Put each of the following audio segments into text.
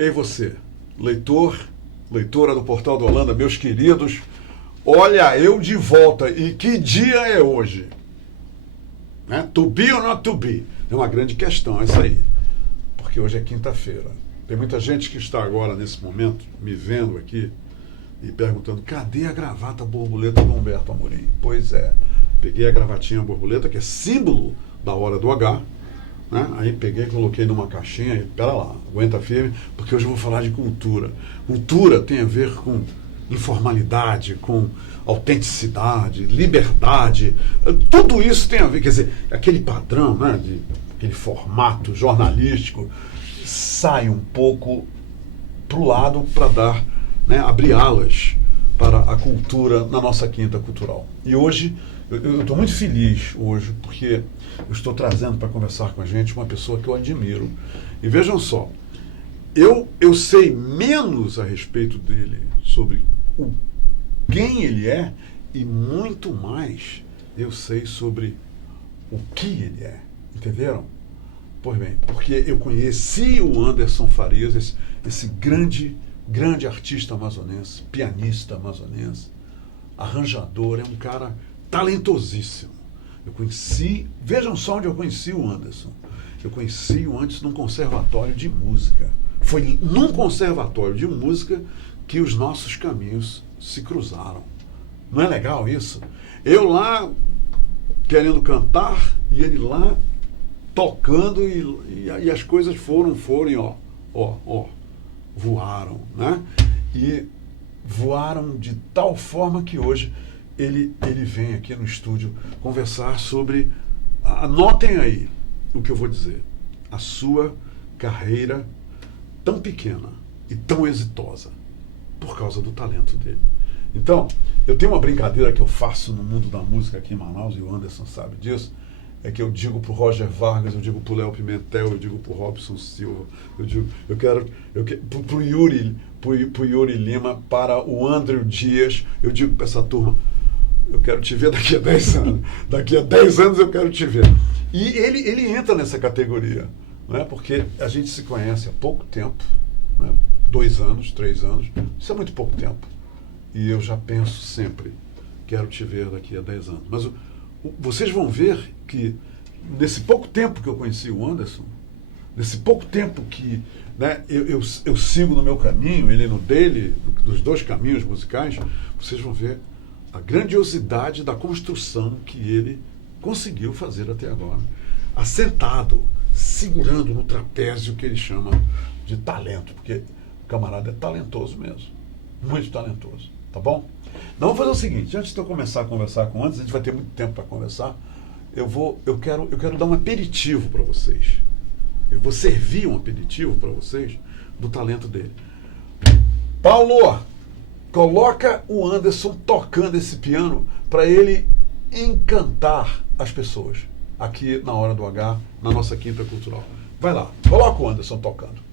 Ei você, leitor, leitora do Portal do Holanda, meus queridos, olha eu de volta, e que dia é hoje? Né? To be or not to be? É uma grande questão essa aí, porque hoje é quinta-feira. Tem muita gente que está agora, nesse momento, me vendo aqui e perguntando, cadê a gravata borboleta do Humberto Amorim? Pois é, peguei a gravatinha borboleta, que é símbolo da hora do H, né? Aí peguei, coloquei numa caixinha e pera lá, aguenta firme, porque hoje eu vou falar de cultura. Cultura tem a ver com informalidade, com autenticidade, liberdade, tudo isso tem a ver, quer dizer, aquele padrão, né, aquele formato jornalístico sai um pouco para o lado para dar, né, abrir alas para a cultura na nossa quinta cultural. E hoje eu estou muito feliz hoje porque eu estou trazendo para conversar com a gente uma pessoa que eu admiro. E vejam só, eu sei menos a respeito dele, sobre quem ele é, e muito mais eu sei sobre o que ele é. Entenderam? Pois bem, porque eu conheci o Anderson Farias, esse grande artista amazonense, pianista amazonense, arranjador, é um cara talentosíssimo. Eu conheci, vejam só onde eu conheci o Anderson. Eu conheci-o antes num conservatório de música. Foi num conservatório de música que os nossos caminhos se cruzaram. Não é legal isso? Eu lá querendo cantar e ele lá tocando e as coisas foram voaram, né? E voaram de tal forma que hoje ele vem aqui no estúdio conversar sobre, anotem aí o que eu vou dizer, a sua carreira tão pequena e tão exitosa por causa do talento dele. Então, eu tenho uma brincadeira que eu faço no mundo da música aqui em Manaus, e o Anderson sabe disso, é que eu digo pro Roger Vargas, eu digo pro Léo Pimentel, eu digo pro Robson Silva, eu quero pro Yuri Lima, para o Andrew Dias, eu digo para essa turma, eu quero te ver daqui a 10 anos. Daqui a 10 anos eu quero te ver. E ele entra nessa categoria, né? Porque a gente se conhece há pouco tempo, né? 2 anos, 3 anos, isso é muito pouco tempo. E eu já penso sempre, quero te ver daqui a 10 anos. Mas vocês vão ver que nesse pouco tempo que eu conheci o Anderson, nesse pouco tempo que, né, eu sigo no meu caminho, ele no dele, dos dois caminhos musicais, vocês vão ver a grandiosidade da construção que ele conseguiu fazer até agora, assentado, segurando no trapézio que ele chama de talento, porque o camarada é talentoso mesmo, muito talentoso, tá bom? Então vamos fazer o seguinte, antes de eu começar a conversar com o Anderson, a gente vai ter muito tempo para conversar, eu quero dar um aperitivo para vocês, eu vou servir um aperitivo para vocês do talento dele. Paulo, coloca o Anderson tocando esse piano para ele encantar as pessoas aqui na Hora do H, na nossa Quinta Cultural. Vai lá, coloca o Anderson tocando.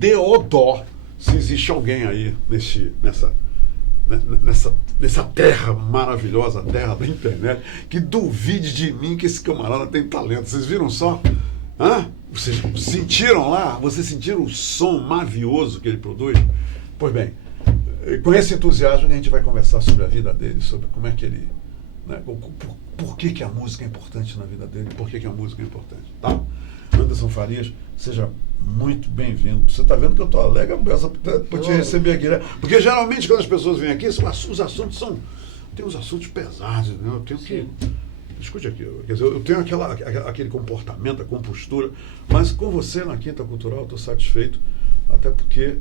dê o dó se existe alguém aí nessa terra maravilhosa, terra da internet, que duvide de mim que esse camarada tem talento. Vocês viram só? Vocês sentiram lá? Vocês sentiram o som mavioso que ele produz? Pois bem, com esse entusiasmo a gente vai conversar sobre a vida dele, sobre como é que ele... Né, por que a música é importante na vida dele, por que a música é importante, tá? Anderson Farias, seja muito bem-vindo. Você está vendo que eu estou alegre para te receber aqui, né? Porque geralmente quando as pessoas vêm aqui, os assuntos são... Tem uns assuntos pesados, né? Eu tenho que... Escute aqui, quer dizer, eu tenho aquele comportamento, a compostura, mas com você na Quinta Cultural eu estou satisfeito, até porque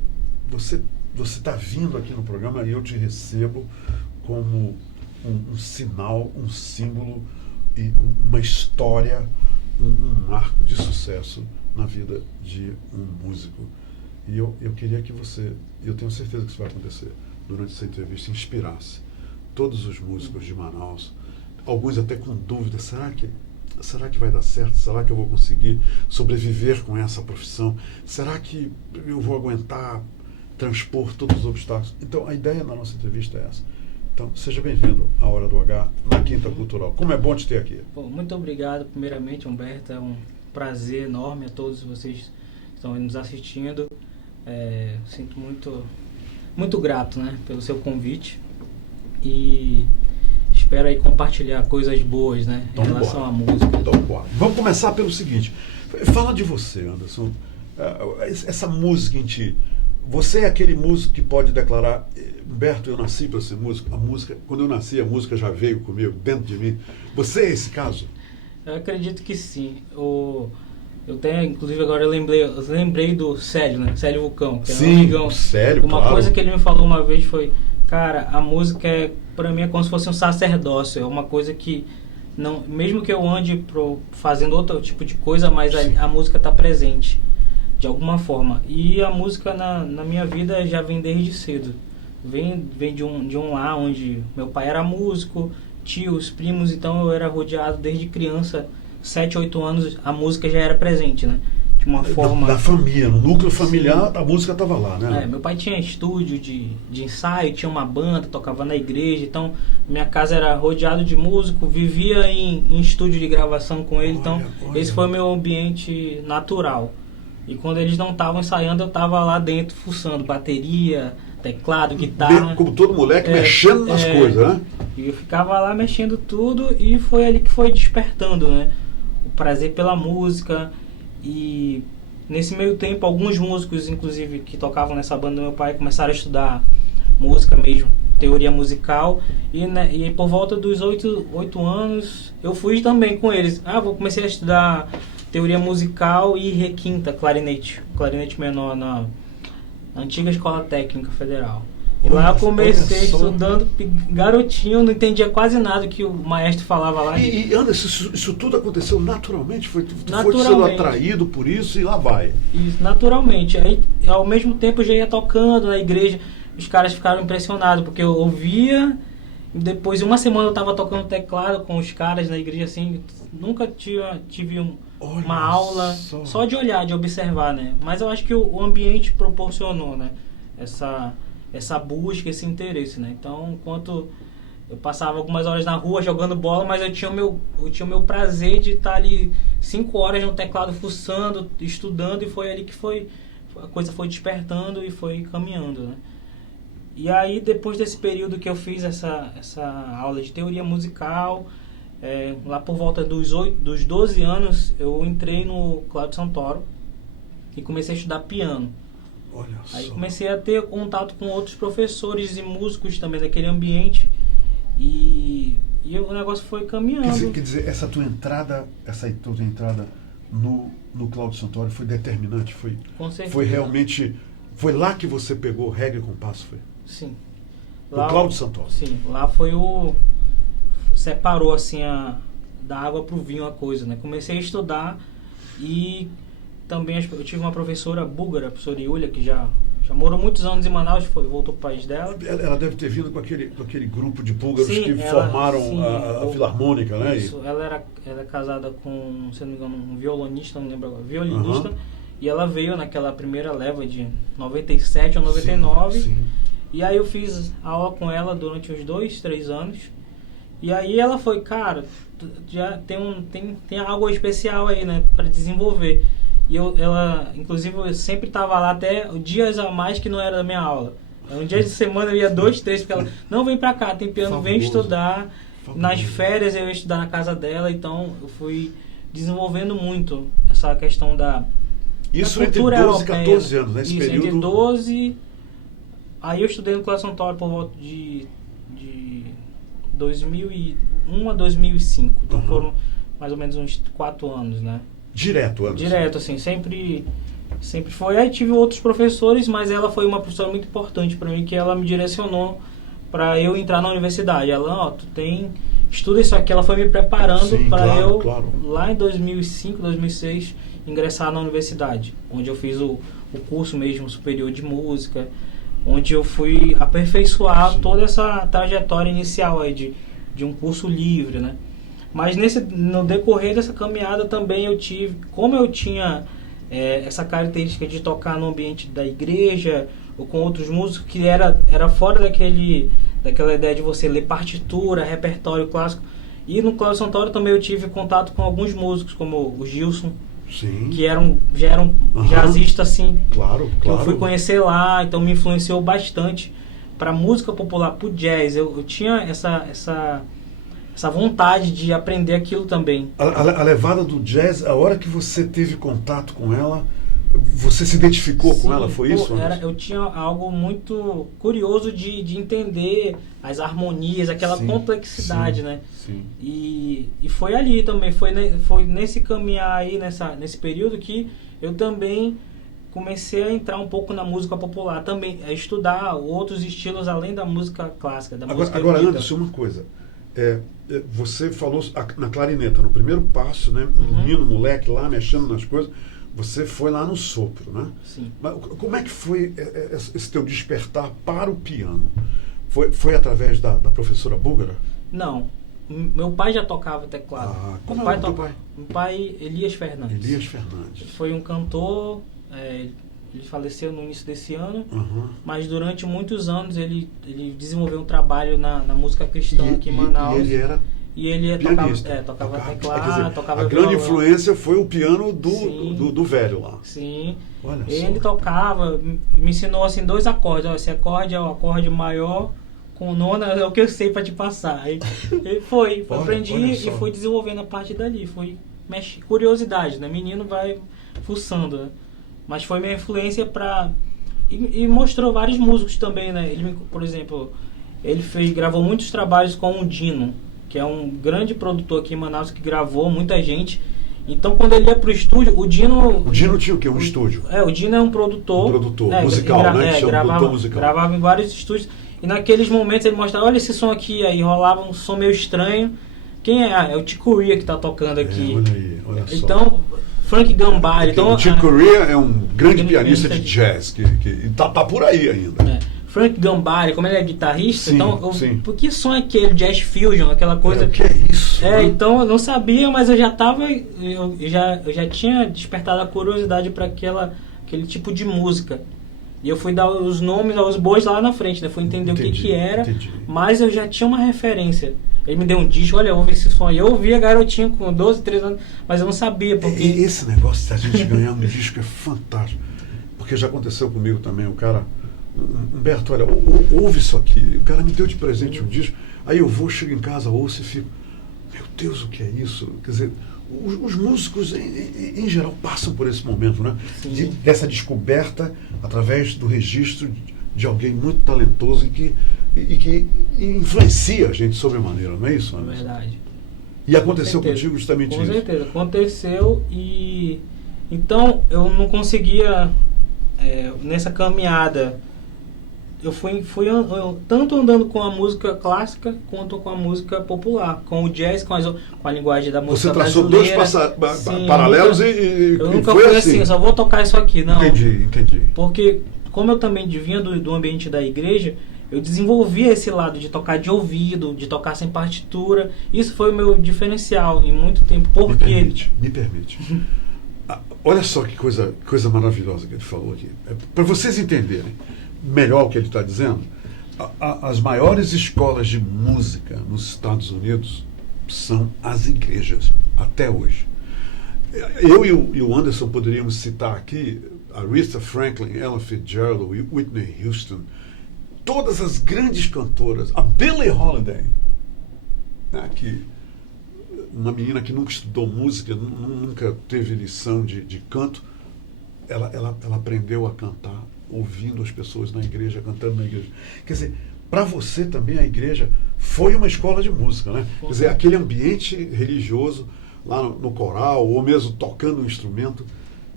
você está vindo aqui no programa e eu te recebo como um sinal, um símbolo e uma história, um marco de sucesso na vida de um músico. E eu queria que você, eu tenho certeza que isso vai acontecer, durante essa entrevista, inspirasse todos os músicos de Manaus, alguns até com dúvida, será que vai dar certo? Será que eu vou conseguir sobreviver com essa profissão? Será que eu vou aguentar transpor todos os obstáculos? Então, a ideia da nossa entrevista é essa. Então, seja bem-vindo à Hora do H, na Quinta Cultural. Como é bom te ter aqui. Bom, muito obrigado, primeiramente, Humberto. É um prazer enorme a todos vocês que estão nos assistindo. Sinto muito grato, né, pelo seu convite. E espero aí compartilhar coisas boas, né, em relação à música. Então, bora. Vamos começar pelo seguinte. Fala de você, Anderson. Essa música em ti. Você é aquele músico que pode declarar: Humberto, eu nasci para ser músico. A música, quando eu nasci, a música já veio comigo, dentro de mim. Você é esse caso? Eu acredito que sim. Eu tenho, inclusive, agora eu lembrei do Célio, né? Célio Vulcão, que é um amigão. Célio, uma claro. Coisa que ele me falou uma vez foi: cara, a música para mim é como se fosse um sacerdócio. É uma coisa que não, mesmo que eu ande fazendo outro tipo de coisa, mas a música está presente de alguma forma. E a música na minha vida já vem desde cedo. Vem de um lar onde meu pai era músico, tios, primos, então eu era rodeado desde criança, 7, 8 anos, a música já era presente, né? De uma forma... Da família, no núcleo familiar, sim. A música estava lá, né? Meu pai tinha estúdio de ensaio, tinha uma banda, tocava na igreja, então minha casa era rodeado de músico, vivia em estúdio de gravação com ele, então esse foi o meu ambiente natural. E quando eles não estavam ensaiando, eu estava lá dentro fuçando bateria, teclado, guitarra. Como todo moleque, mexendo nas coisas, né? E eu ficava lá mexendo tudo e foi ali que foi despertando, né? O prazer pela música. E nesse meio tempo, alguns músicos, inclusive, que tocavam nessa banda do meu pai, começaram a estudar música mesmo, teoria musical. E por volta dos 8 anos, eu fui também com eles. Comecei a estudar teoria musical e requinta, clarinete menor na antiga Escola Técnica Federal. E lá eu comecei estudando, garotinho, não entendia quase nada que o maestro falava lá. E Anderson, isso tudo aconteceu naturalmente? Tu foi sendo atraído por isso e lá vai? Isso, naturalmente. Aí, ao mesmo tempo, eu já ia tocando na igreja. Os caras ficaram impressionados, porque eu ouvia, e depois de uma semana eu estava tocando teclado com os caras na igreja, assim, nunca tive uma aula, só de olhar, de observar, né? Mas eu acho que o ambiente proporcionou, né? Essa busca, esse interesse, né? Então, enquanto eu passava algumas horas na rua jogando bola, mas eu tinha o meu prazer de estar ali 5 horas no teclado fuçando, estudando, e foi ali que a coisa foi despertando e foi caminhando, né? E aí, depois desse período que eu fiz essa aula de teoria musical, lá por volta dos 12 anos, eu entrei no Cláudio Santoro e comecei a estudar piano. Olha só. Aí comecei a ter contato com outros professores e músicos também daquele ambiente e o negócio foi caminhando. Quer dizer, essa tua entrada no Cláudio Santoro foi determinante? Com certeza. Foi realmente... Foi lá que você pegou regra e compasso, foi? Sim. No Cláudio Santoro? Sim, lá foi separou assim da água pro vinho a coisa, né? Comecei a estudar e também eu tive uma professora búlgara, a professora Yulia, que já morou muitos anos em Manaus, voltou pro país dela. Ela deve ter vindo com aquele grupo de búlgaros que formaram a Filarmônica, né? Isso, ela é casada com, se não me engano, um violonista, não lembro agora, violinista, E ela veio naquela primeira leva de 97 ou 99. Sim. E aí eu fiz aula com ela durante uns 2, 3 anos. E aí ela foi, cara, já tem algo especial aí, né, para desenvolver. E ela, inclusive, eu sempre estava lá até dias a mais que não era da minha aula. Um dia de semana eu ia 2, 3, porque ela, não, vem pra cá, tem piano, vem estudar. Nas férias eu ia estudar na casa dela, então eu fui desenvolvendo muito essa questão da Isso da entre cultura 12 e europeia. 14 anos, nesse Isso, período. entre 12... Aí eu estudei no Colégio Santoro por volta de 2001 a 2005. Então foram mais ou menos uns 4 anos, né? Direto, Anderson. Direto, assim, sempre foi. Aí tive outros professores, mas ela foi uma professora muito importante para mim, que ela me direcionou para eu entrar na universidade. Ela, ó, estuda isso aqui. Ela foi me preparando para lá em 2005, 2006, ingressar na universidade, onde eu fiz o curso mesmo superior de música, onde eu fui aperfeiçoar toda essa trajetória inicial aí de um curso livre, né? Mas no decorrer dessa caminhada também eu tinha essa característica de tocar no ambiente da igreja ou com outros músicos, que era fora daquela ideia de você ler partitura, repertório clássico. E no Colégio Santoro também eu tive contato com alguns músicos, como o Gilson, Sim. que já eram jazzistas, assim, claro. que eu fui conhecer lá, então me influenciou bastante para música popular, para o jazz. Eu tinha essa vontade de aprender aquilo também. A levada do jazz, a hora que você teve contato com ela, você se identificou com ela, foi isso? Eu tinha algo muito curioso de entender as harmonias, aquela complexidade, né? Sim. E foi ali também, foi nesse caminhar aí, nesse período que eu também comecei a entrar um pouco na música popular, também a estudar outros estilos além da música clássica, da música Agora, erudita. Anderson, uma coisa. Você falou na clarineta, no primeiro passo, né? Menino, moleque lá, mexendo nas coisas. Você foi lá no sopro, né? Sim. Mas como é que foi esse teu despertar para o piano? Foi através da professora Búlgara? Não. Meu pai já tocava teclado. Como é o teu pai? Meu pai, Elias Fernandes. Elias Fernandes. Foi um cantor, ele faleceu no início desse ano, mas durante muitos anos ele desenvolveu um trabalho na música cristã aqui em Manaus. E ele tocava teclado, tocava a grande influência foi o piano do velho lá. Sim. Olha ele só. tocava, me ensinou assim 2 acordes. Ó, esse acorde é o acorde maior, com nona é o que eu sei para te passar. Aí aprendi e fui desenvolvendo a partir dali. Fui curiosidade, né? Menino vai fuçando, né? Mas foi minha influência e mostrou vários músicos também, né? Por exemplo, ele gravou muitos trabalhos com o Dino, que é um grande produtor aqui em Manaus, que gravou muita gente. Então, quando ele ia pro estúdio, o Dino tinha o quê? Um estúdio? O Dino é um produtor. Musical, né? Gravava em vários estúdios. E naqueles momentos ele mostrava, olha esse som aqui. Aí rolava um som meio estranho. Quem é? É o Chick Corea que tá tocando aqui. Olha só. Então, Frank Gambari. Então, o Chick Corea é um grande pianista de jazz, que tá por aí ainda. Frank Gambari, como ele é guitarrista, sim, então, sim. Por que som é aquele? Jazz Fusion, aquela coisa... O que é isso? Né? Então eu não sabia, mas eu já tinha despertado a curiosidade para aquele tipo de música. E eu fui dar os nomes aos bois lá na frente, né? Fui entender o que era, mas eu já tinha uma referência. Ele me deu um disco, olha, ouve esse som aí. Eu ouvia garotinho com 12, 13 anos, mas eu não sabia porque... Esse negócio de a gente ganhar um disco é fantástico. Porque já aconteceu comigo também, o cara... Humberto, olha, ouve isso aqui. O cara me deu de presente um disco. Aí eu chego em casa, ouço e fico, meu Deus, o que é isso? Quer dizer, os músicos em geral passam por esse momento, né? Dessa descoberta através do registro de alguém muito talentoso e que influencia a gente sobremaneira, não é isso, Anderson? É verdade. E aconteceu contigo justamente isso? Com certeza, aconteceu e... Então, eu não conseguia, nessa caminhada... Eu fui tanto andando com a música clássica quanto com a música popular, com o jazz, com a linguagem da música brasileira. Você traçou dois paralelos e eu nunca fui assim, só vou tocar isso aqui, não. Entendi. Porque, como eu também vinha do ambiente da igreja, eu desenvolvia esse lado de tocar de ouvido, de tocar sem partitura. Isso foi o meu diferencial em muito tempo. Por quê? Me permite. Olha só que coisa maravilhosa que ele falou aqui. Para vocês entenderem melhor o que ele está dizendo, as maiores escolas de música nos Estados Unidos são as igrejas, até hoje. Eu e o Anderson poderíamos citar aqui Aretha Franklin, Ella Fitzgerald, Whitney Houston, todas as grandes cantoras, a Billie Holiday, né, que uma menina que nunca estudou música, nunca teve lição de canto, ela aprendeu a cantar ouvindo as pessoas na igreja, cantando na igreja. Quer dizer, para você também a igreja foi uma escola de música, né? Quer dizer, aquele ambiente religioso lá no coral, ou mesmo tocando um instrumento.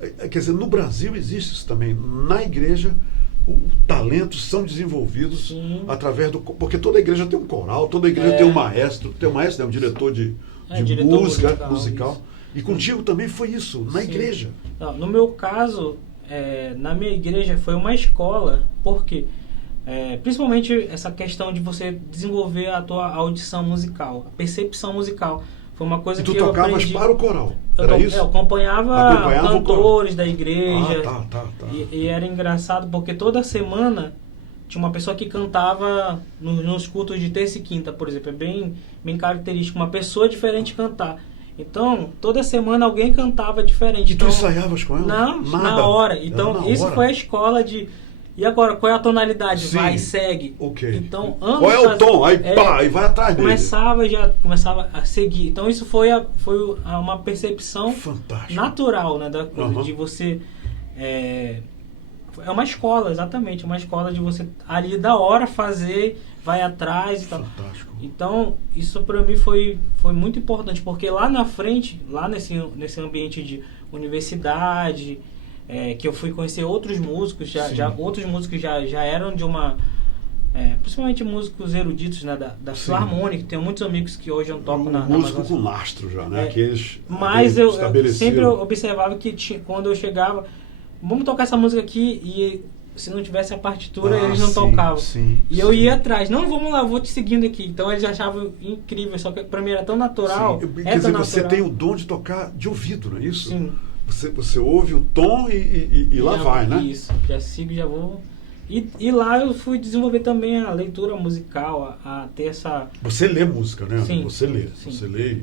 Quer dizer, no Brasil existe isso também. Na igreja, talentos são desenvolvidos Sim. através do... Porque toda igreja tem um coral, toda igreja tem um maestro, um diretor de diretor musical. E contigo também foi isso, na Sim. igreja. Não, no meu caso, na minha igreja foi uma escola, porque principalmente essa questão de você desenvolver a tua audição musical, a percepção musical. Foi uma coisa e tu que eu tocavas aprendi. para o coral, era isso? Eu acompanhava cantores da igreja. Tá. E era engraçado porque toda semana tinha uma pessoa que cantava nos cultos de terça e quinta, por exemplo. É bem característico, uma pessoa diferente cantar. Então, toda semana alguém cantava diferente. E tu ensaiavas com ela? Não, nada. na hora. Então, isso foi a escola de... E agora, qual é a tonalidade? Sim. Vai, segue. Ok. Então, qual é o tom? Aí pá, e vai atrás dele. Começava a seguir. Então, isso foi uma percepção fantástica, natural, né, da coisa, de você... É uma escola, exatamente. Uma escola de você, ali da hora, fazer, vai atrás e tal. Fantástico. Então, isso para mim foi muito importante, porque lá na frente, lá nesse ambiente de universidade... que eu fui conhecer outros músicos, outros músicos já eram de uma... principalmente músicos eruditos, né, da Filarmônica. Tenho muitos amigos que hoje eu toco na músico com lastro já, né? Mas eu sempre observava que quando eu chegava, vamos tocar essa música aqui, e se não tivesse a partitura, eles não tocavam. E eu ia atrás, não, vamos lá, vou te seguindo aqui. Então eles achavam incrível, só que pra mim era tão natural. Quer dizer, você tem o dom de tocar de ouvido, não é isso? Sim. Você ouve o tom e lá vai, né? Isso, já sigo, já vou. E lá eu fui desenvolver também a leitura musical, a ter essa... Você lê música, né? Sim, você lê. sim. Você lê.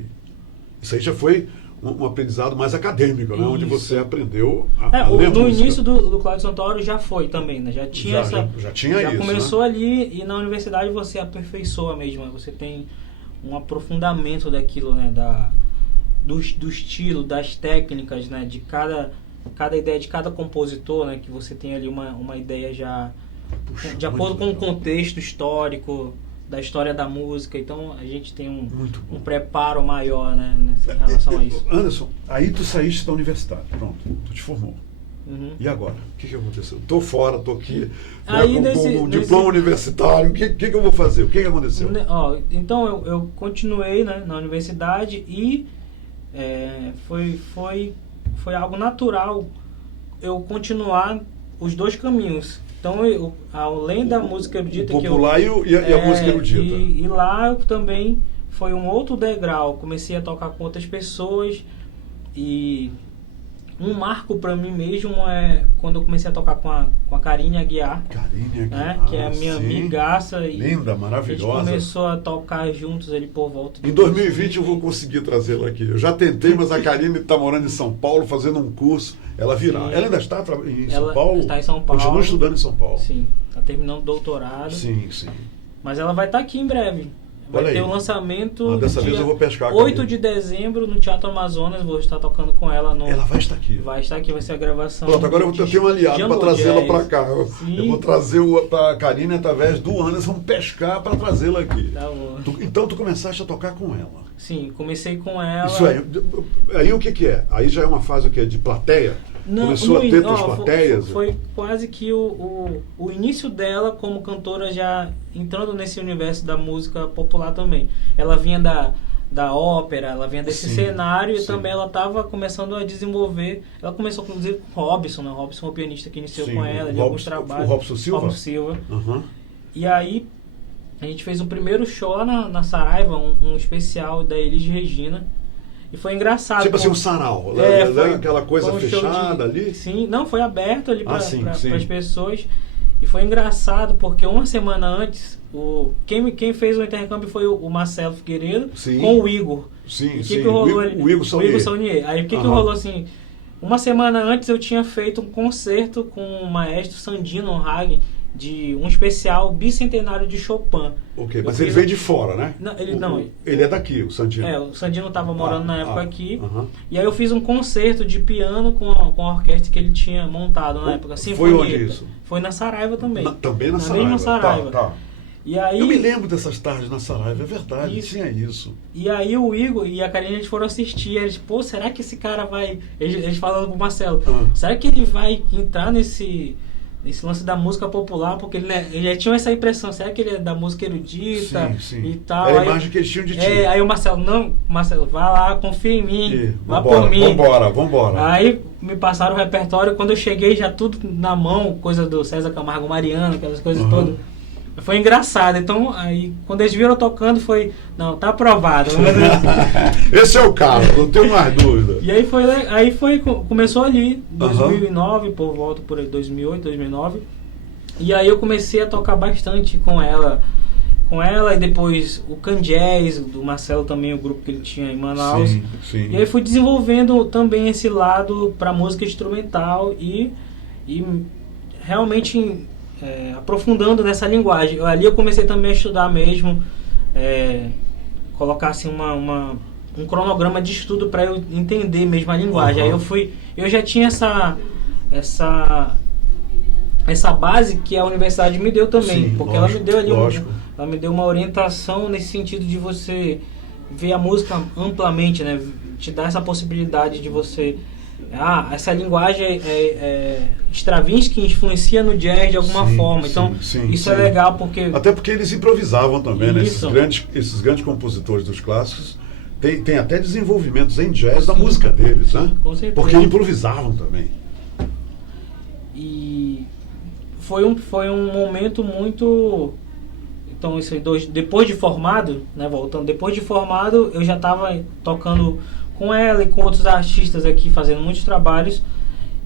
Isso aí já foi um aprendizado mais acadêmico, né? Onde você aprendeu a ler música. No início do Cláudio Santoro já foi também, né? Já tinha isso, começou, né? Ali, e na universidade você aperfeiçoa mesmo. Você tem um aprofundamento daquilo, né? Do estilo, das técnicas, né? De cada ideia de cada compositor, né? Que você tem ali uma ideia já de acordo com o contexto histórico da história da música. Então a gente tem um preparo maior, né? Em relação a isso. Anderson, aí tu saíste da universidade, pronto, tu te formou. E agora? O que aconteceu? Tô fora, tô aqui, com um diploma universitário, o que eu vou fazer? O que aconteceu? Então eu continuei, né, na universidade e foi algo natural eu continuar os dois caminhos. Então, além da música erudita, o popular e a música erudita. E lá eu também foi um outro degrau. Comecei a tocar com outras pessoas e um marco para mim mesmo é quando eu comecei a tocar com a Karine Aguiar. Karine Aguiar, né, que é a minha amigaça. Linda, maravilhosa. A gente começou a tocar juntos ali por volta de... Em 2020 eu vou conseguir trazê-la aqui. Eu já tentei, mas a Karine está morando em São Paulo, fazendo um curso. Ela virá. Sim. Ela ainda está em São Paulo? Está em São Paulo. Continua estudando em São Paulo. Sim, está terminando o doutorado. Sim. Mas ela vai estar aqui em breve. Vai ter o lançamento dessa vez eu vou pescar 8 de dezembro no Teatro Amazonas. Vou estar tocando com ela. Ela vai estar aqui? Vai estar aqui, vai ser a gravação. Pronto, agora eu tenho um aliado para trazê-la para cá. Eu vou trazer a Karine através do Anderson, vamos pescar para trazê-la aqui. Tá bom. Então tu começaste a tocar com ela? Sim, comecei com ela. Isso aí o que é? Aí já é uma fase de plateia? Começou a ter tuas plateias? Foi quase que o início dela como cantora, já entrando nesse universo da música popular também. Ela vinha da ópera, ela vinha desse cenário e também ela estava começando a desenvolver. Ela começou inclusive com o Robson, né? O Robson, o pianista que iniciou com ela, de alguns trabalhos. O Robson Silva? Robson Silva. E aí a gente fez o primeiro show lá na Saraiva, um especial da Elis Regina. E foi engraçado. Tipo assim, um sarau, foi aquela coisa um show fechada ali? Sim, não, foi aberto ali para sim. as pessoas. E foi engraçado porque uma semana antes, quem fez o intercâmbio foi o Marcelo Figueiredo com o Igor. Sim, e sim. Que rolou ali? O Igor Saunier. Aí o que rolou assim? Uma semana antes eu tinha feito um concerto com o maestro Sandino Hagen de um especial bicentenário de Chopin. Ok, mas ele veio de fora, né? Não, ele é daqui, o Sandino. O Sandino estava morando na época aqui. E aí eu fiz um concerto de piano com a orquestra que ele tinha montado na época. Foi onde isso? Foi na Saraiva também. Também na Saraiva? mesma Saraiva. Tá. E aí, eu me lembro dessas tardes na Saraiva, é verdade, tinha isso. E aí o Igor e a Karine, eles foram assistir, eles, pô, será que esse cara vai... Eles falando pro Marcelo, será que ele vai entrar nesse lance da música popular? Porque ele já tinha essa impressão, será que ele é da música erudita e tal? Era a imagem que eles tinham de ti. Aí o Marcelo, vai lá, confia em mim, vá por mim. Vambora. Aí me passaram o repertório, quando eu cheguei já tudo na mão, coisa do César Camargo Mariano, aquelas coisas todas. Foi engraçado. Então, aí, quando eles viram tocando, foi... Não, tá aprovado. Esse é o cara, não tenho mais dúvida. E aí começou ali, 2009, por volta por aí, 2008, 2009. E aí eu comecei a tocar bastante com ela. E depois o Canjazz, do Marcelo também, o grupo que ele tinha em Manaus. Sim. E aí fui desenvolvendo também esse lado para música instrumental e realmente... aprofundando nessa linguagem. Ali eu comecei também a estudar mesmo, colocar assim um cronograma de estudo para eu entender mesmo a linguagem. Aí eu já tinha essa base que a universidade me deu também, porque ela me deu ali ela me deu uma orientação nesse sentido de você ver a música amplamente, né? Te dar essa possibilidade de você essa linguagem Stravinsky influencia no jazz de alguma forma. Então, isso é legal porque... Até porque eles improvisavam também, né? Esses grandes compositores dos clássicos tem até desenvolvimentos em jazz da música deles, né? Com certeza. Porque improvisavam também. E foi um momento muito... Então, depois de formado, né? Voltando, depois de formado, eu já estava tocando com ela e com outros artistas aqui, fazendo muitos trabalhos.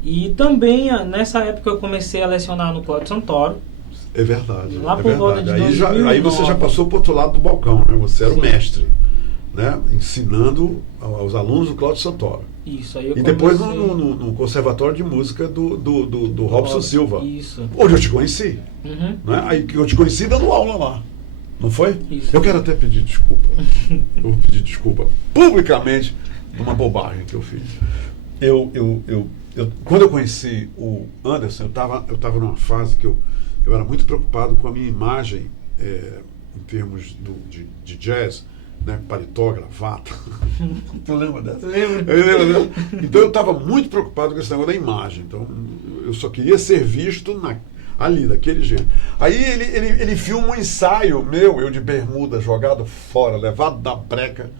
E também, nessa época, eu comecei a lecionar no Cláudio Santoro. É verdade. Lá por volta de 2009. Aí você já passou para o outro lado do balcão, né? Você era o mestre, né? Ensinando aos alunos do Cláudio Santoro. Isso, aí eu comecei... depois no Conservatório de Música do Robson Silva. Isso. Onde eu te conheci. Né? Aí eu te conheci dando aula lá. Não foi? Isso. Eu quero até pedir desculpa. Eu vou pedir desculpa publicamente de uma bobagem que eu fiz. Quando eu conheci o Anderson, eu estava numa fase que eu era muito preocupado com a minha imagem em termos de jazz, né? Paletó, gravata. Tu lembra dessa? Lembro. Então eu estava muito preocupado com esse negócio da imagem. Então eu só queria ser visto ali, daquele jeito. Aí ele filma um ensaio meu, eu de bermuda, jogado fora, levado da breca.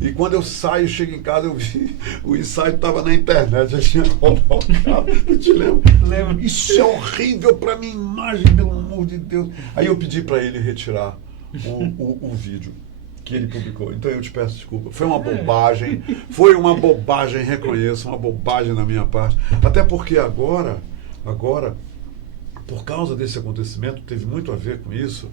E quando eu saio, chego em casa, eu vi o ensaio estava na internet, já tinha colocado. Eu te lembro? Lembro. Isso é horrível para minha imagem, pelo amor de Deus. Aí eu pedi para ele retirar o vídeo que ele publicou. Então eu te peço desculpa. Foi uma bobagem, reconheço, uma bobagem da minha parte. Até porque agora, por causa desse acontecimento, teve muito a ver com isso,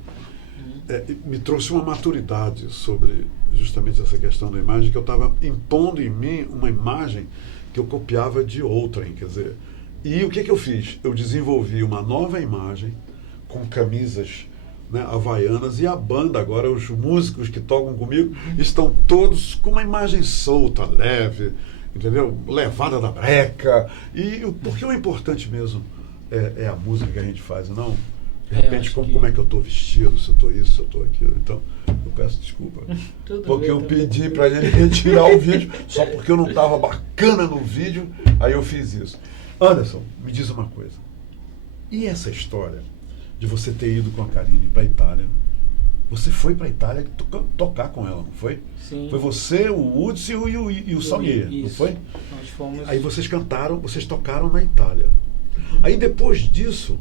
me trouxe uma maturidade sobre justamente essa questão da imagem, que eu estava impondo em mim uma imagem que eu copiava de outrem, quer dizer. E o que eu fiz? Eu desenvolvi uma nova imagem com camisas, né, havaianas, e a banda agora, os músicos que tocam comigo, estão todos com uma imagem solta, leve, entendeu? Levada da breca. E porque o importante mesmo é a música que a gente faz, não? De repente, como é que eu estou vestido, se eu estou isso, se eu estou aquilo. Então, eu peço desculpa. Porque eu pedi para ele retirar o vídeo, só porque eu não estava bacana no vídeo, aí eu fiz isso. Anderson, me diz uma coisa. E essa história de você ter ido com a Karine para a Itália? Você foi para a Itália tocar com ela, não foi? Sim. Foi você, o Hudson e o Saunier, não foi? Nós fomos... Aí vocês tocaram na Itália. Aí depois disso,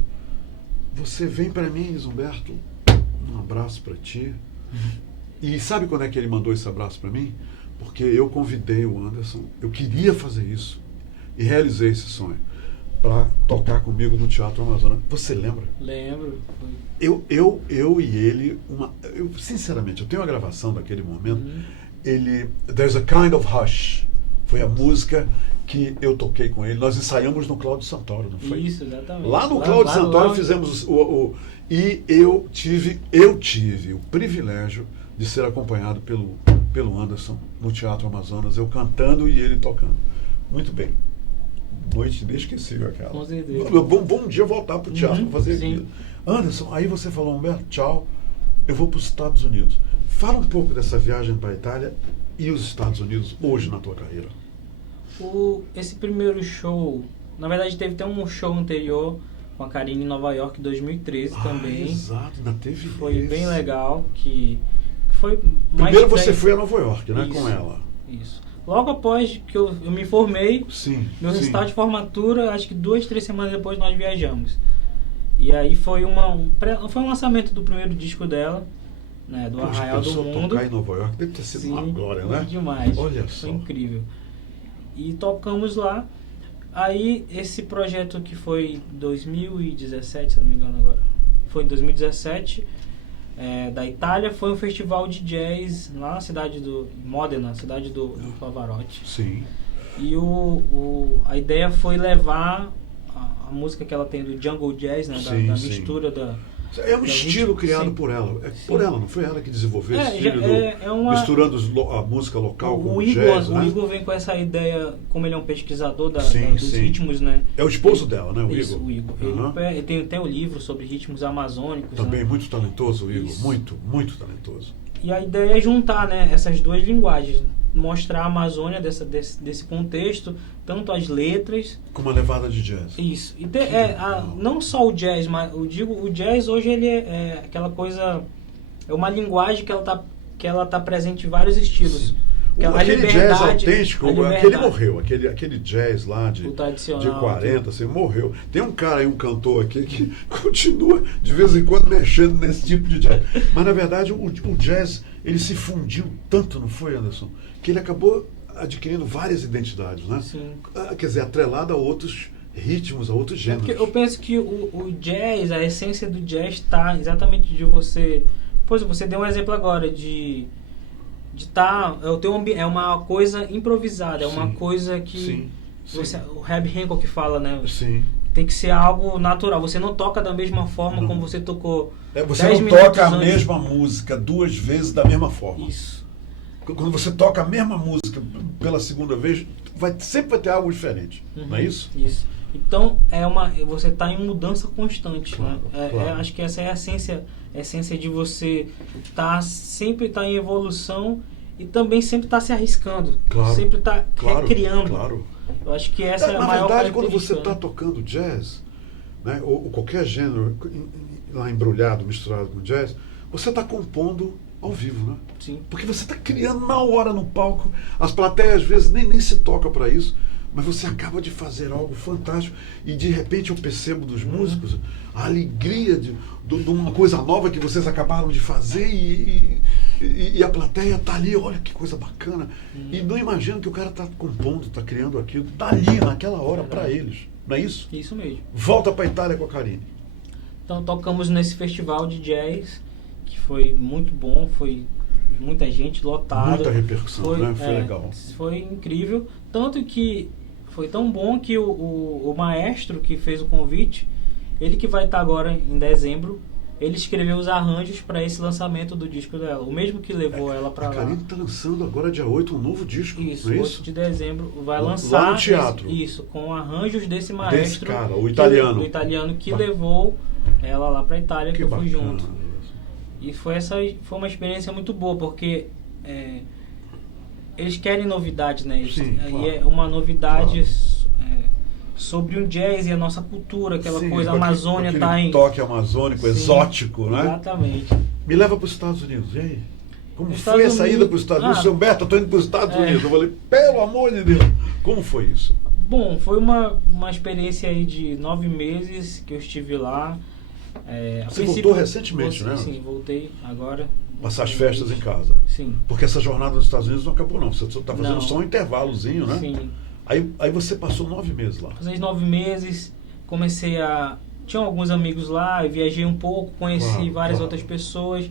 você vem para mim, Humberto, um abraço para ti. E sabe quando é que ele mandou esse abraço para mim? porque eu convidei o Anderson, eu queria fazer isso e realizei esse sonho para tocar comigo no Teatro Amazonas. Você lembra? Lembro. Eu e ele, sinceramente, eu tenho uma gravação daquele momento. There's a Kind of Hush, foi a música que eu toquei com ele. Nós ensaiamos no Cláudio Santoro, não foi? Isso, exatamente. Lá no Cláudio Santoro fizemos e eu tive o privilégio de ser acompanhado pelo Anderson no Teatro Amazonas, eu cantando e ele tocando. Muito bem. Noite inesquecível aquela. Com certeza. Vamos um dia voltar para o teatro para fazer sim. aquilo. Anderson, aí você falou, Humberto, tchau, eu vou para os Estados Unidos. Fala um pouco dessa viagem para a Itália e os Estados Unidos hoje na tua carreira. Esse primeiro show, na verdade teve até um show anterior com a Karine em Nova York em 2013 também. Exato, ainda teve. Foi bem legal, que foi mais primeiro você foi a Nova York, né, isso, com ela. Isso. Logo após que eu me formei, meu resultado de formatura, acho que 2-3 semanas depois nós viajamos. E aí foi foi um lançamento do primeiro disco dela, né, do Arraial do Mundo. Tocar em Nova York deve ter sido uma glória, né? Demais. Olha só. Foi incrível. E tocamos lá. Aí esse projeto que foi em 2017, se não me engano agora, foi em 2017, da Itália, foi um festival de jazz lá na cidade do Modena, cidade do Pavarotti. Sim. E a ideia foi levar a música que ela tem do jungle jazz, né, da mistura da... É um estilo criado por ela. Por ela, não foi ela que desenvolveu esse estilo misturando a música local com o jazz, né? O Igor vem com essa ideia, como ele é um pesquisador dos ritmos, né? É o esposo dela, né, o Isso, Igor? O Igor. Ele tem até o livro sobre ritmos amazônicos. Também, né? muito talentoso o Igor, Isso. muito talentoso. E a ideia é juntar, né, essas duas linguagens, mostrar a Amazônia desse contexto, tanto as letras... Com uma levada de jazz. Isso. E não só o jazz, mas o jazz hoje ele é aquela coisa... É uma linguagem que ela tá presente em vários estilos. Aquele jazz autêntico, aquele morreu. Aquele jazz lá de 40, assim, morreu. Tem um cara aí, um cantor aqui, que continua de vez em quando mexendo nesse tipo de jazz. Mas na verdade o jazz, ele se fundiu tanto, não foi, Anderson? Que ele acabou adquirindo várias identidades, né? Sim. Quer dizer, atrelado a outros ritmos, a outros gêneros. Eu penso que o jazz, a essência do jazz está exatamente de você... Pois você deu um exemplo agora de é uma coisa improvisada, é uma coisa que o Herb Hancock fala, né? Sim. Tem que ser algo natural. Você não toca da mesma forma como você tocou. Você não toca a mesma música 2 vezes da mesma forma. Isso. Quando você toca a mesma música pela segunda vez, sempre vai ter algo diferente. Não é isso? Isso. Então, você está em mudança constante. Claro, né? claro. Acho que essa é a essência de você sempre estar em evolução e também sempre estar se arriscando. Claro, sempre estar recriando. Claro. Eu acho que essa é a maior verdade, quando você está tocando jazz, né, ou qualquer gênero lá embrulhado, misturado com jazz, você está compondo ao vivo, né? Sim. Porque você está criando na hora no palco. As plateias às vezes nem se toca para isso, mas você acaba de fazer algo fantástico e de repente eu percebo dos músicos a alegria de uma coisa nova que vocês acabaram de fazer e a plateia está ali, olha que coisa bacana. E não imagino que o cara está compondo, está criando aquilo dali, naquela hora, para eles. Não é isso? Isso mesmo. Volta para a Itália com a Karine. Então tocamos nesse festival de jazz, que foi muito bom, foi muita gente, lotado. Muita repercussão, né? Foi legal. Foi incrível, tanto que foi tão bom que o maestro que fez o convite, ele que vai estar agora em dezembro, ele escreveu os arranjos para esse lançamento do disco dela. O mesmo que levou ela para lá. A Karine está lançando agora, dia 8, um novo disco. Isso, não é 8 de dezembro vai lançar. Lá no teatro. Isso, com arranjos desse maestro. Desse cara, o italiano. O italiano que levou ela lá para a Itália, que eu fui junto. E foi uma experiência muito boa, porque eles querem novidades, né? Sim, claro. E é uma novidade sobre o jazz e a nossa cultura, aquela coisa, a Amazônia está em... toque amazônico, exótico, né? Exatamente. Me leva para os Estados Unidos, e aí? Como Os foi a Estados saída para os Estados Unidos? Seu Humberto, eu estou indo para os Estados Unidos. Eu falei, pelo amor de Deus, como foi isso? Bom, foi uma experiência aí de 9 meses que eu estive lá. Você voltou recentemente, né? Sim, voltei agora, Passar as festas em casa. Sim. Porque essa jornada nos Estados Unidos não acabou, não. Você está fazendo Não. só um intervalozinho, né? Sim. Aí você passou 9 meses lá. Passei 9 meses, comecei a... Tinha alguns amigos lá, eu viajei um pouco, conheci várias outras pessoas.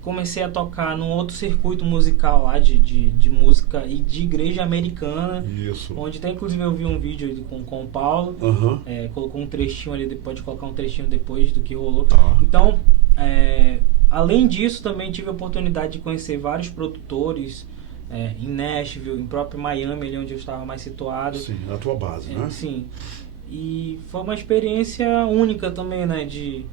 Comecei a tocar num outro circuito musical lá, de música e de igreja americana. Isso. Onde até inclusive eu vi um vídeo com o Paulo. Colocou um trechinho ali, pode colocar um trechinho depois do que rolou. Então, além disso, também tive a oportunidade de conhecer vários produtores em Nashville, em próprio Miami, ali onde eu estava mais situado. Sim, a tua base, né? Sim. E foi uma experiência única também, né? De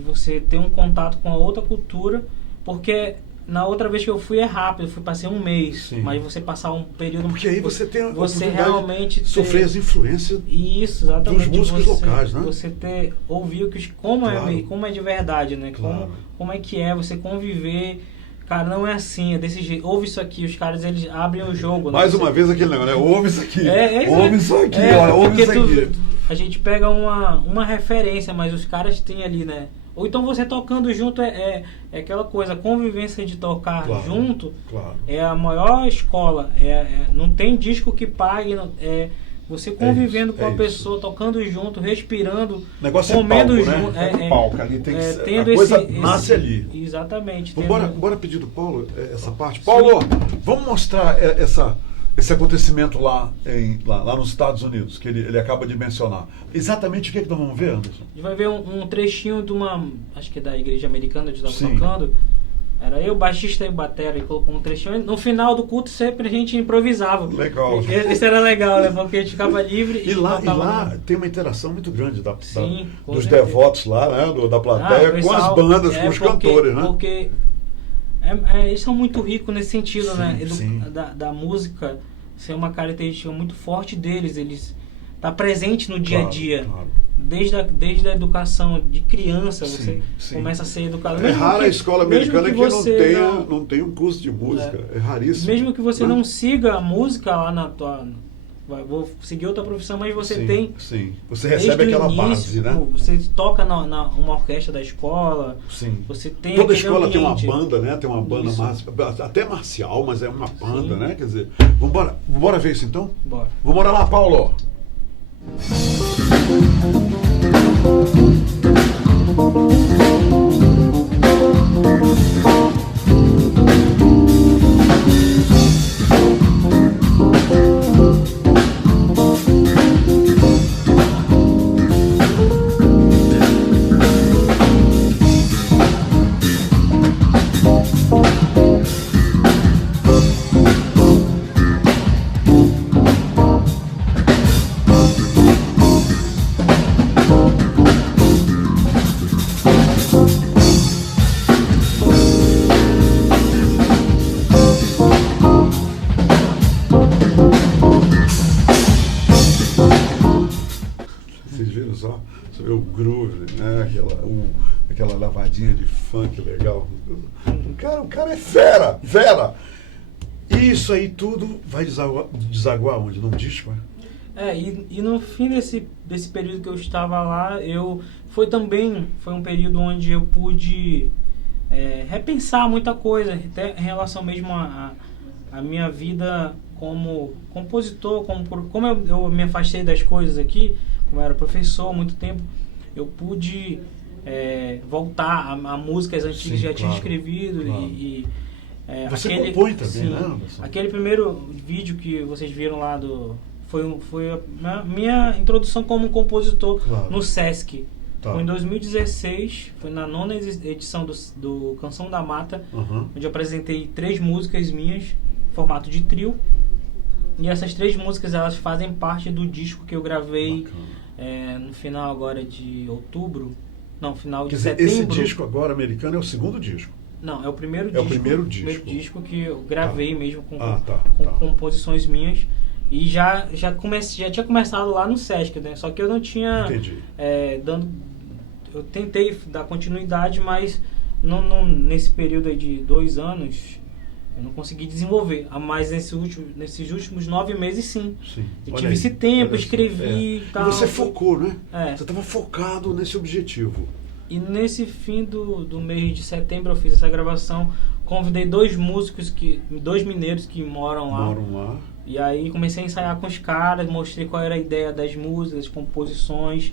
você ter um contato com a outra cultura, porque na outra vez que eu fui rápido, passei um mês. Sim. Mas você passar um período... Porque aí você tem a você realmente sofrer as influências isso, exatamente, dos músicos locais, né? Você ouvir como é de verdade, né? Como é que é você conviver... Cara, não é assim, é desse jeito. Ouve isso aqui, os caras eles abrem o jogo. Mais uma vez aquele negócio, né? Ouve isso aqui. Ouve isso aqui, ouve isso aqui. A gente pega uma referência, mas os caras têm ali, né? Ou então você tocando junto é aquela coisa, a convivência de tocar junto é a maior escola. Não tem disco que pague, você convivendo com a pessoa, tocando junto, respirando, negócio comendo junto. Né? Palco, ali tem que tendo a coisa nasce ali. Exatamente. Bora pedir do Paulo essa parte. Paulo, vamos mostrar esse acontecimento lá nos Estados Unidos, que ele acaba de mencionar. Exatamente o que nós vamos ver, Anderson? A gente vai ver um trechinho de uma, acho que é da igreja americana, onde estava tocando. Era eu, baixista e batera, e colocou um trechinho. No final do culto, sempre a gente improvisava. Legal. Isso era legal, né? Porque a gente ficava livre. E lá tem uma interação muito grande dos certeza. Devotos lá, né? Da plateia, com as bandas, com os cantores, né? Porque eles são muito ricos nesse sentido, né? Da música ser uma característica muito forte deles. Eles tá presente no dia a dia. Claro. Desde a educação de criança, você começa a ser educado. É rara a escola americana que não tem um curso de música. É raríssimo. Mesmo que você não siga a música lá na tua... Vou seguir outra profissão, mas você tem... Sim, você recebe aquela base, né? Você toca numa orquestra da escola. Sim. Você tem toda escola ambiente. Tem uma banda, né? Tem uma banda até marcial, mas é uma banda, né? Quer dizer, vamos ver isso então? Bora. Vamos lá, Paulo. Você vê o groove, né? Aquela lavadinha de funk legal. O cara é fera! E isso aí tudo vai desaguar onde? Num disco, E no fim desse período que eu estava lá, foi um período onde eu pude repensar muita coisa, até em relação mesmo a minha vida como compositor, como eu me afastei das coisas aqui, como eu era professor há muito tempo, eu pude voltar a músicas antigas que já tinha escrevido. Claro. Você compõe também, né, Anderson? Aquele primeiro vídeo que vocês viram lá foi a minha introdução como compositor no Sesc. Foi em 2016, foi na 9ª edição do Canção da Mata, onde eu apresentei 3 músicas minhas, em formato de trio. E essas 3 músicas, elas fazem parte do disco que eu gravei no final agora de outubro. Não, final de setembro. Esse disco agora americano é o segundo disco? Não, é o primeiro disco. É o primeiro disco. O primeiro disco que eu gravei mesmo com composições minhas. E já tinha começado lá no Sesc, né? Só que eu não tinha... Entendi. Eu tentei dar continuidade, mas nesse período aí de 2 anos... Eu não consegui desenvolver. Mas nesses últimos 9 meses, sim. Eu tive esse tempo, escrevi e tal. E você focou, né? Você estava focado nesse objetivo. E nesse fim do mês de setembro eu fiz essa gravação, convidei 2 músicos, 2 mineiros que moram lá. E aí comecei a ensaiar com os caras, mostrei qual era a ideia das músicas, das composições,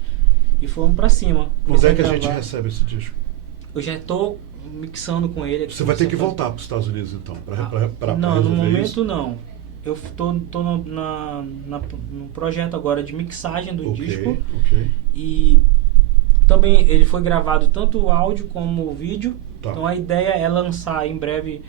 e fomos pra cima. Quando é que a gente recebe esse disco? Eu já tô mixando com ele aqui. Você vai ter que voltar para os Estados Unidos então, para não, no momento isso. não. Eu tô no projeto agora de mixagem do disco. E também ele foi gravado tanto o áudio como o vídeo. Tá. Então a ideia é lançar em breve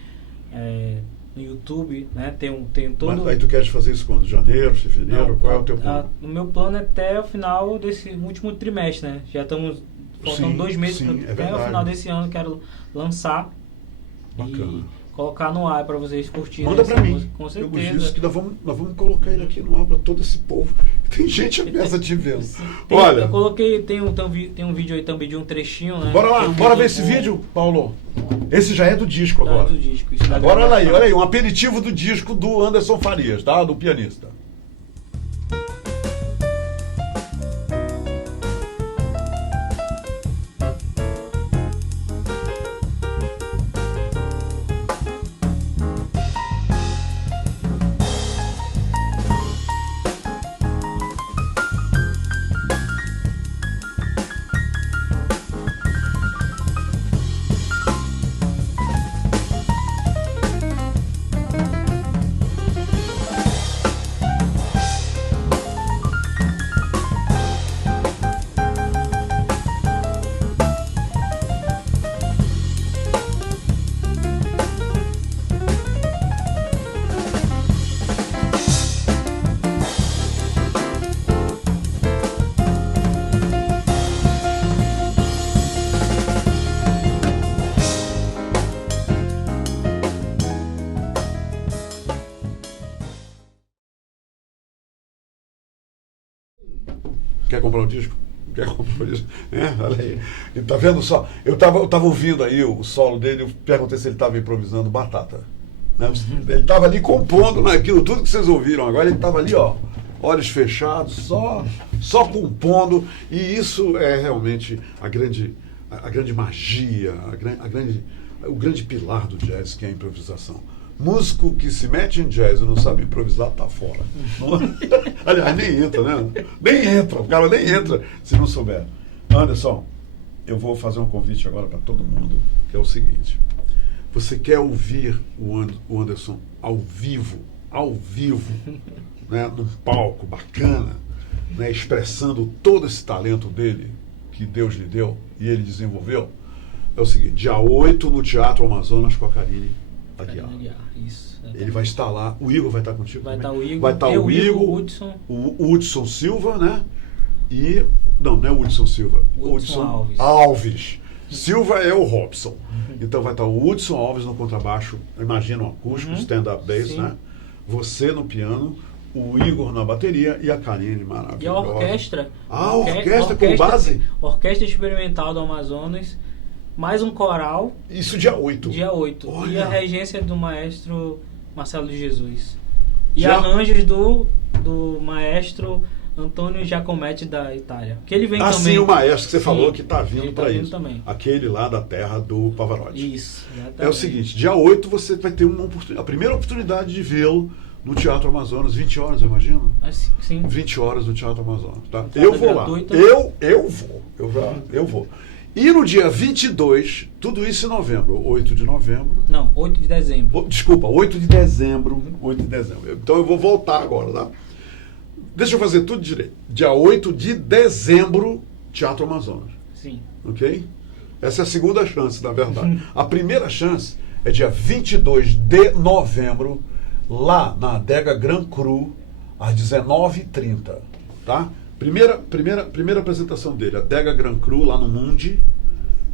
no YouTube, né? Tem todo... Mas aí tu queres fazer isso quando? Janeiro, fevereiro? Não, qual é o teu plano? O meu plano é até o final desse último trimestre, né? Já estamos faltando 2 meses até o final desse ano. Quero lançar. Bacana. E colocar no ar para vocês curtirem. Manda para mim. Música, com certeza. Eu disse que nós vamos colocar ele aqui no ar para todo esse povo. Tem gente a mesa te vendo. Olha, eu coloquei, tem um vídeo aí também de um trechinho, né? Bora lá, bora ver esse vídeo, Paulo. Esse já é do disco agora. Do disco. Agora olha aí, um aperitivo do disco do Anderson Farias, tá? Do pianista. Quer comprar um disco? Quer comprar um disco? Olha aí. E tá vendo só? Eu tava ouvindo aí o solo dele, eu perguntei se ele estava improvisando batata. Né? Ele estava ali compondo naquilo, tudo que vocês ouviram agora, ele estava ali, ó, olhos fechados, só compondo. E isso é realmente a grande magia, o grande pilar do jazz, que é a improvisação. Músico que se mete em jazz e não sabe improvisar, tá fora. Aliás, nem entra, né? Nem entra, o cara nem entra se não souber. Anderson, eu vou fazer um convite agora para todo mundo, que é o seguinte. Você quer ouvir o Anderson ao vivo, né, num palco bacana, né, expressando todo esse talento dele, que Deus lhe deu e ele desenvolveu? É o seguinte, dia 8 no Teatro Amazonas com a Karine Aguiar. Isso, ele vai estar lá. O Igor vai estar contigo? Vai estar o Igor. Vai estar o Igor, o Hudson Silva, né? E. Não é o Hudson Silva. Hudson Alves. Silva é o Robson. Então vai estar o Hudson Alves no contrabaixo, imagina um acústico, stand-up bass, sim, né? Você no piano, o Igor na bateria e a Karine maravilhosa. E a orquestra. A orquestra com base? Orquestra Experimental do Amazonas. Mais um coral. Isso dia 8. Dia 8. Olha. E a regência do maestro Marcelo de Jesus. E arranjos do maestro Antônio Giacometti da Itália. Que ele vem também. Sim, o maestro que você falou que está ele vindo para isso. Também. Aquele lá da terra do Pavarotti. Isso. É o seguinte, dia 8 você vai ter a primeira oportunidade de vê-lo no Teatro Amazonas, 20 horas, eu imagino? Sim. 20 horas no Teatro Amazonas, tá? Eu vou lá. Eu vou. E no dia 22, tudo isso em novembro, 8 de novembro. Não, 8 de dezembro. Desculpa, 8 de dezembro. Então eu vou voltar agora, tá? Deixa eu fazer tudo direito. Dia 8 de dezembro, Teatro Amazonas. Sim. Ok? Essa é a segunda chance, na verdade. A primeira chance é dia 22 de novembro, lá na Adega Gran Cru, às 19h30, tá? Primeira apresentação dele, Adega Gran Cru, lá no Mundi,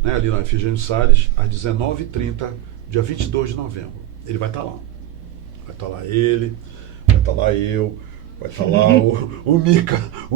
né, ali na Efigênio Salles, às 19h30, dia 22 de novembro. Ele vai estar lá. Vai estar lá ele, vai estar lá eu, vai estar lá o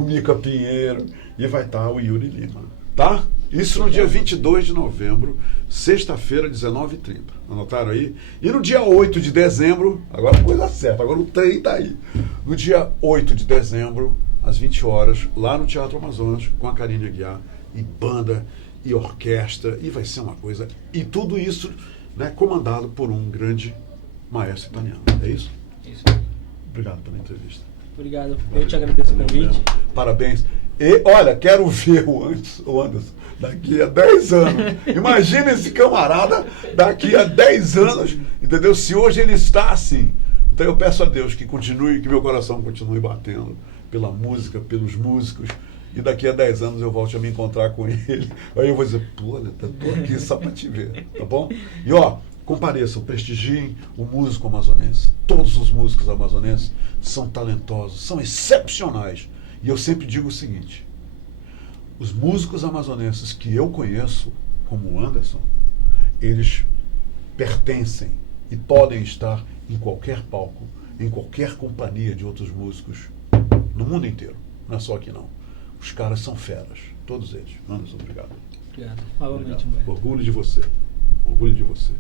Mica Pinheiro e vai estar o Yuri Lima. Tá? Isso no dia 22 de novembro, sexta-feira, 19h30. Anotaram aí? E no dia 8 de dezembro, agora a coisa certa, agora o trem está aí. No dia 8 de dezembro, às 20 horas, lá no Teatro Amazonas, com a Karine Aguiar e banda e orquestra, e vai ser uma coisa. E tudo isso, né, comandado por um grande maestro italiano. É isso? Isso. Obrigado pela entrevista. Obrigado. Eu te agradeço o convite. Parabéns. E, olha, quero ver o Anderson daqui a 10 anos. Imagina esse camarada daqui a 10 anos, entendeu? Se hoje ele está assim. Então eu peço a Deus que continue, que meu coração continue batendo pela música, pelos músicos, e daqui a 10 anos eu volte a me encontrar com ele. Aí eu vou dizer, pô, tô aqui só para te ver, tá bom? E ó, compareçam, prestigiem o músico amazonense. Todos os músicos amazonenses são talentosos, são excepcionais. E eu sempre digo o seguinte, os músicos amazonenses que eu conheço, como o Anderson, eles pertencem e podem estar em qualquer palco, em qualquer companhia de outros músicos, no mundo inteiro. Não é só aqui não. Os caras são feras, todos eles. Anderson, obrigado. Obrigado. Novamente, orgulho de você. Orgulho de você.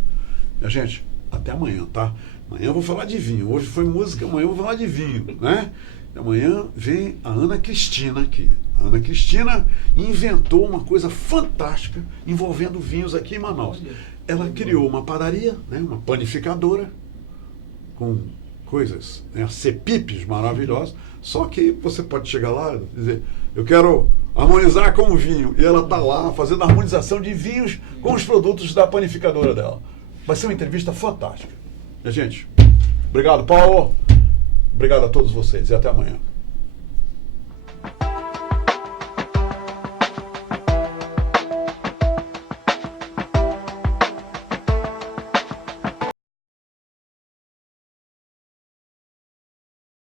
Minha gente, até amanhã, tá? Amanhã eu vou falar de vinho. Hoje foi música, amanhã eu vou falar de vinho, né? Amanhã vem a Ana Cristina aqui. A Ana Cristina inventou uma coisa fantástica envolvendo vinhos aqui em Manaus. Ela criou uma padaria, né, uma panificadora, com coisas, né, cepipes maravilhosas, só que você pode chegar lá e dizer, eu quero harmonizar com o vinho, e ela está lá fazendo harmonização de vinhos com os produtos da panificadora dela. Vai ser uma entrevista fantástica. Minha gente, obrigado, Paulo. Obrigado a todos vocês e até amanhã.